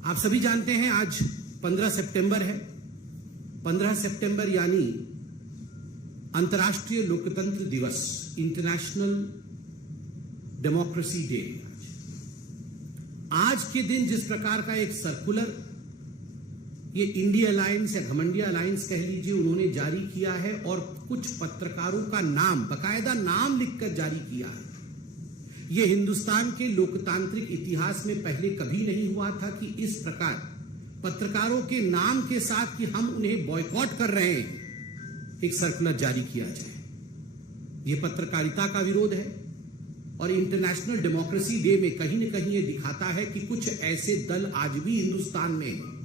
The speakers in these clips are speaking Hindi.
आप सभी जानते हैं आज 15 सितंबर है। 15 सितंबर यानी अंतर्राष्ट्रीय लोकतंत्र दिवस, इंटरनेशनल डेमोक्रेसी डे। आज के दिन जिस प्रकार का एक सर्कुलर ये इंडिया अलायंस या घमंडिया अलायंस कह लीजिए उन्होंने जारी किया है और कुछ पत्रकारों का नाम, बकायदा नाम लिखकर जारी किया है। यह हिंदुस्तान के लोकतांत्रिक इतिहास में पहले कभी नहीं हुआ था कि इस प्रकार पत्रकारों के नाम के साथ कि हम उन्हें बॉयकॉट कर रहे हैं, एक सर्कुलर जारी किया जाए। यह पत्रकारिता का विरोध है और इंटरनेशनल डेमोक्रेसी डे में कहीं न कहीं यह दिखाता है कि कुछ ऐसे दल आज भी हिंदुस्तान में हैं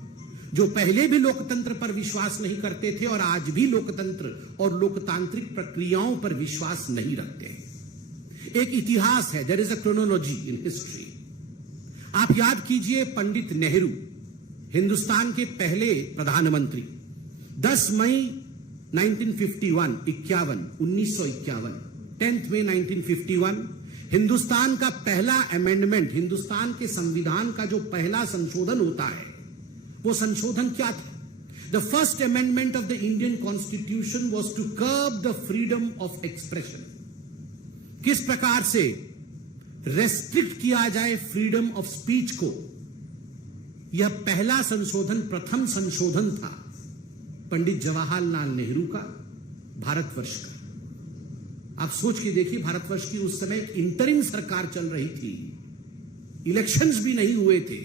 जो पहले भी लोकतंत्र पर विश्वास नहीं करते थे और आज भी लोकतंत्र और लोकतांत्रिक प्रक्रियाओं पर विश्वास नहीं रखते हैं। एक इतिहास है, there is a chronology in history. आप याद कीजिए पंडित नेहरू, हिंदुस्तान के पहले प्रधानमंत्री, 10 मई 1951, 1951, 10 मई 1951 हिंदुस्तान का पहला अमेंडमेंट, हिंदुस्तान के संविधान का जो पहला संशोधन होता है वो संशोधन क्या था? The first amendment of the Indian constitution was to curb the freedom of expression. किस प्रकार से रेस्ट्रिक्ट किया जाए फ्रीडम ऑफ स्पीच को, यह पहला संशोधन, प्रथम संशोधन था पंडित जवाहरलाल नेहरू का, भारतवर्ष का। आप सोच के देखिए, भारतवर्ष की उस समय इंटरिम सरकार चल रही थी, इलेक्शंस भी नहीं हुए थे,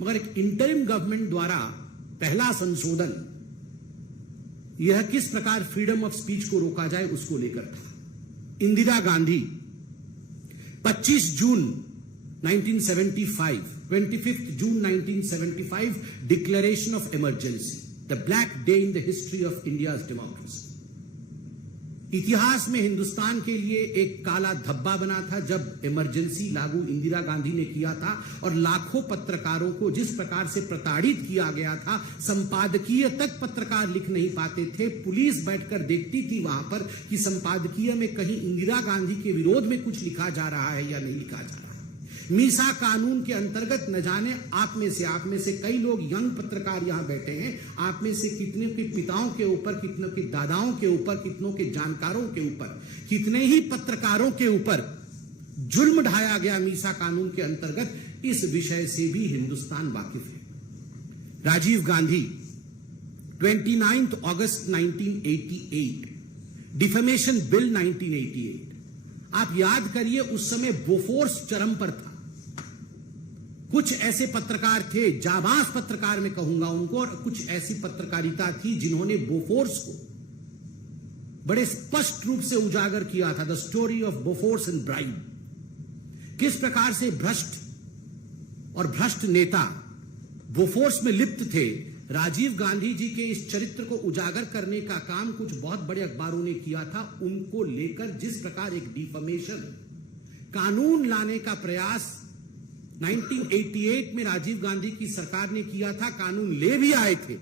मगर एक इंटरिम गवर्नमेंट द्वारा पहला संशोधन यह किस प्रकार फ्रीडम ऑफ स्पीच को रोका जाए उसको लेकर था। इंदिरा गांधी 25 जून 1975, 25 जून 1975 declaration of emergency, the black day in the history of India's democracy. इतिहास में हिंदुस्तान के लिए एक काला धब्बा बना था जब इमरजेंसी लागू इंदिरा गांधी ने किया था और लाखों पत्रकारों को जिस प्रकार से प्रताड़ित किया गया था, संपादकीय तक पत्रकार लिख नहीं पाते थे। पुलिस बैठकर देखती थी वहां पर कि संपादकीय में कहीं इंदिरा गांधी के विरोध में कुछ लिखा जा रहा है या नहीं लिखा जा रहा है। मीसा कानून के अंतर्गत न जाने आप में से कई लोग यंग पत्रकार यहां बैठे हैं, आप में से कितने के पिताओं के ऊपर, कितनों के दादाओं के ऊपर, कितनों के जानकारों के ऊपर, कितने ही पत्रकारों के ऊपर जुल्म ढाया गया मीसा कानून के अंतर्गत। इस विषय से भी हिंदुस्तान वाकिफ है। राजीव गांधी 29 अगस्त 1988, डिफेमेशन बिल 1988। आप याद करिए, उस समय बोफोर्स चरम पर था। कुछ ऐसे पत्रकार थे, जाबाज पत्रकार मैं कहूंगा उनको, और कुछ ऐसी पत्रकारिता थी जिन्होंने बोफोर्स को बड़े स्पष्ट रूप से उजागर किया था। The story of Bofors and bribe. किस प्रकार से भ्रष्ट और भ्रष्ट नेता बोफोर्स में लिप्त थे। राजीव गांधी जी के इस चरित्र को उजागर करने का काम कुछ बहुत बड़े अखबारों ने किया था। उनको लेकर जिस प्रकार एक डिफेमेशन कानून लाने का प्रयास 1988 में राजीव गांधी की सरकार ने किया था, कानून ले भी आए थे,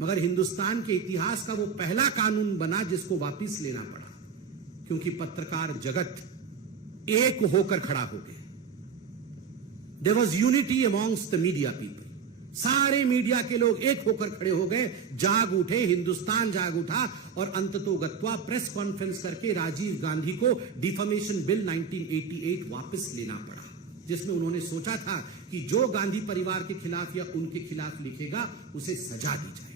मगर हिंदुस्तान के इतिहास का वो पहला कानून बना जिसको वापस लेना पड़ा, क्योंकि पत्रकार जगत एक होकर खड़ा हो गया। There was unity amongst the media people. सारे मीडिया के लोग एक होकर खड़े हो गए, जाग उठे, हिंदुस्तान जाग उठा और अंततोगत्वा प्रेस कॉन्फ्रेंस करके राजीव गांधी को डिफेमेशन बिल 1988 वापस लेना पड़ा, जिसमें उन्होंने सोचा था कि जो गांधी परिवार के खिलाफ या उनके खिलाफ लिखेगा उसे सजा दी जाए।